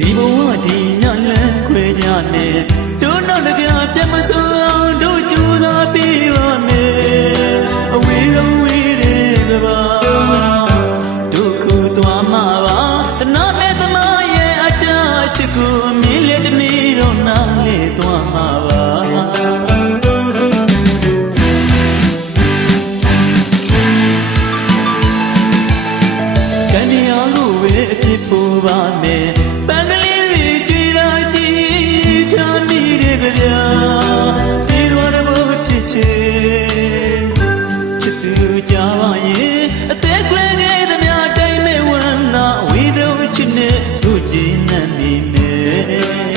ဒီဘဝဒီညလန်းခွဲကြမယ်တို့နောက်တစ်ပြပြတ်မစိုးအောင်တို့ကြိုးစားပြီးပါမယ်အဝေးဆုံးဝေးတဲ့ကဘာတို့ခုသွားမှာပါတနာမဲ့သမားရဲ့အတ္တချစ်ကိုအမြင်လေးတစ်နေ့တော့နားလေသွားမှာပါကနေရာကိုပဲအဖြစ်ပေါ်ပါမယ်ပန်းကလေးတွေကြွေလာကြည့်ထားမိတဲ့ကြပြဒီသွားတဲ့ဘုဖြစ်ချေချစ်သူကြပါရဲ့အသက်ကွယ်ခဲ့သမျှတိုင်းမဲ့ဝမ်းသာဝေးသောချစ်နဲ့တို့ကြည်နံ့နေမယ်